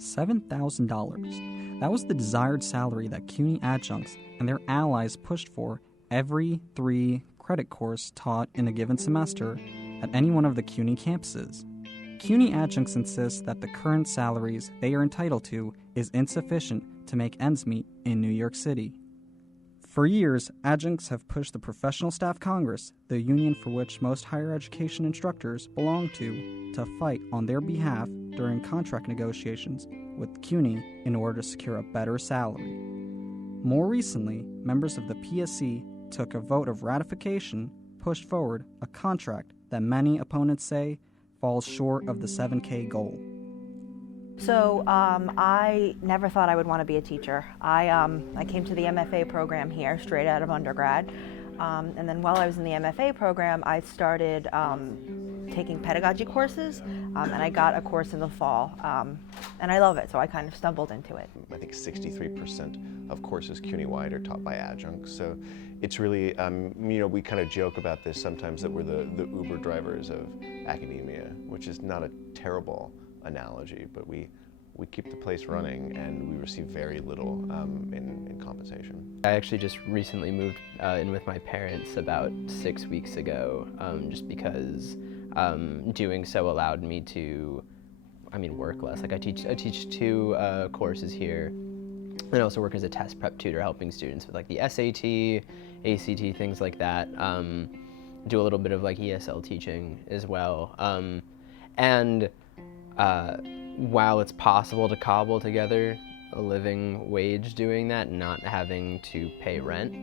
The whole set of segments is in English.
$7,000. That was the desired salary that CUNY adjuncts and their allies pushed for every 3 credit course taught in a given semester at any one of the CUNY campuses. CUNY adjuncts insist that the current salaries they are entitled to is insufficient to make ends meet in New York City. For years, adjuncts have pushed the Professional Staff Congress, the union for which most higher education instructors belong to fight on their behalf during contract negotiations with CUNY in order to secure a better salary. More recently, members of the PSC took a vote of ratification, pushed forward a contract that many opponents say falls short of the 7K goal. So I never thought I would want to be a teacher. I came to the MFA program here straight out of undergrad. And then while I was in the MFA program, I started taking pedagogy courses, and I got a course in the fall. And I love it, so I kind of stumbled into it. I think 63% of courses CUNY-wide are taught by adjuncts. So it's really, we kind of joke about this sometimes that we're the Uber drivers of academia, which is not a terrible analogy, but we keep the place running and we receive very little in compensation. I actually just recently moved in with my parents about 6 weeks ago, just because doing so allowed me to, work less. Like I teach 2 courses here, and I also work as a test prep tutor helping students with like the SAT, ACT, things like that. Do a little bit of like ESL teaching as well. While it's possible to cobble together a living wage doing that and not having to pay rent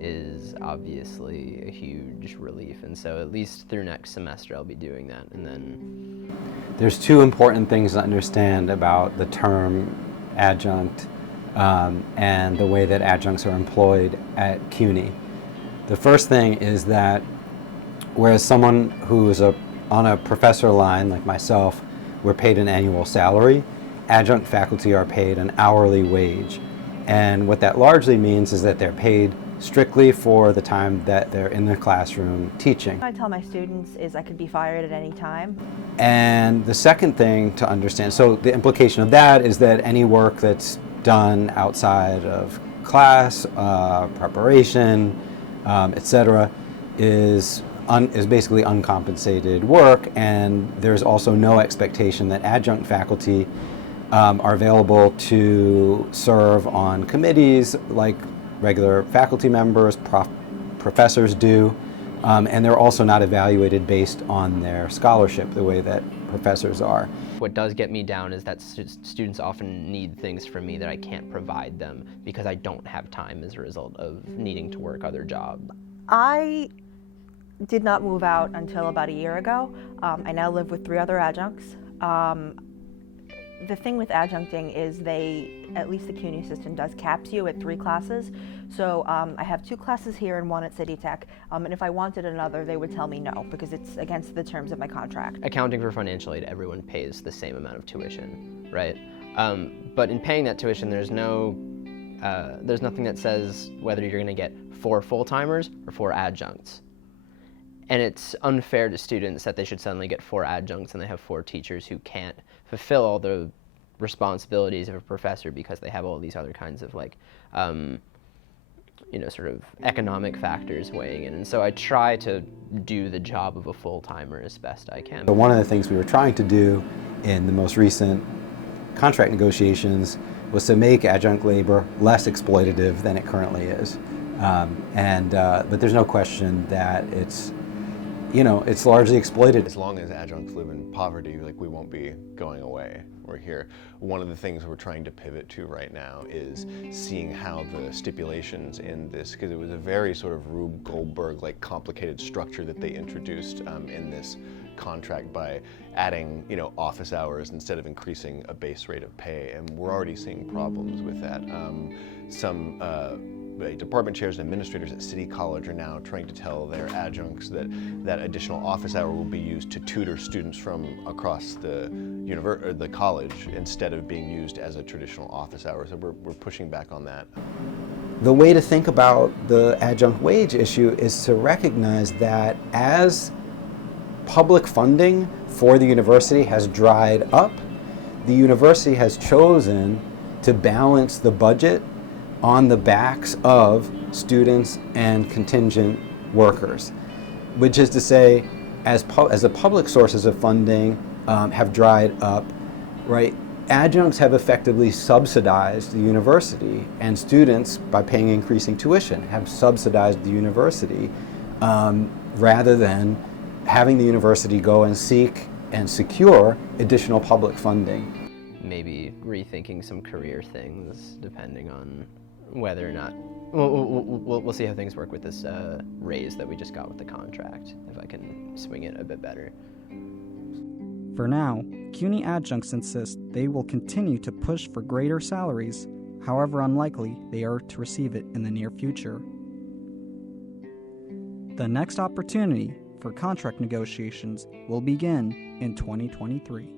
is obviously a huge relief. And so at least through next semester I'll be doing that. And then there's 2 important things to understand about the term adjunct and the way that adjuncts are employed at CUNY. The first thing is that whereas someone who is on a professor line like myself, we're paid an annual salary, adjunct faculty are paid an hourly wage. And what that largely means is that they're paid strictly for the time that they're in the classroom teaching. What I tell my students is I could be fired at any time. And the second thing to understand, so the implication of that is that any work that's done outside of class, preparation, etc., is basically uncompensated work, and there's also no expectation that adjunct faculty are available to serve on committees like regular faculty members, professors do, and they're also not evaluated based on their scholarship the way that professors are. What does get me down is that students often need things from me that I can't provide them because I don't have time as a result of needing to work other jobs. I Did not move out until about a year ago. I now live with 3 other adjuncts. The thing with adjuncting is at least the CUNY system does caps you at 3 classes. So I have 2 classes here and 1 at City Tech. And if I wanted another, they would tell me no, because it's against the terms of my contract. Accounting for financial aid, everyone pays the same amount of tuition, right? But in paying that tuition, there's nothing that says whether you're gonna get 4 full-timers or 4 adjuncts. And it's unfair to students that they should suddenly get 4 adjuncts and they have 4 teachers who can't fulfill all the responsibilities of a professor because they have all these other kinds of sort of economic factors weighing in. And so I try to do the job of a full-timer as best I can. But one of the things we were trying to do in the most recent contract negotiations was to make adjunct labor less exploitative than it currently is. But there's no question that it's largely exploited. As long as adjuncts live in poverty, we won't be going away. We're here. One of the things we're trying to pivot to right now is seeing how the stipulations in this, because it was a very sort of Rube Goldberg complicated structure that they introduced in this contract by adding office hours instead of increasing a base rate of pay, and we're already seeing problems with that. Some department chairs and administrators at City College are now trying to tell their adjuncts that additional office hour will be used to tutor students from across the college instead of being used as a traditional office hour. So we're pushing back on that. The way to think about the adjunct wage issue is to recognize that as public funding for the university has dried up, the university has chosen to balance the budget on the backs of students and contingent workers, which is to say, as the public sources of funding have dried up, right? Adjuncts have effectively subsidized the university, and students, by paying increasing tuition, have subsidized the university rather than having the university go and seek and secure additional public funding. Maybe rethinking some career things, depending on whether or not. We'll see how things work with this raise that we just got with the contract, if I can swing it a bit better. For now, CUNY adjuncts insist they will continue to push for greater salaries, however unlikely they are to receive it in the near future. The next opportunity for contract negotiations will begin in 2023.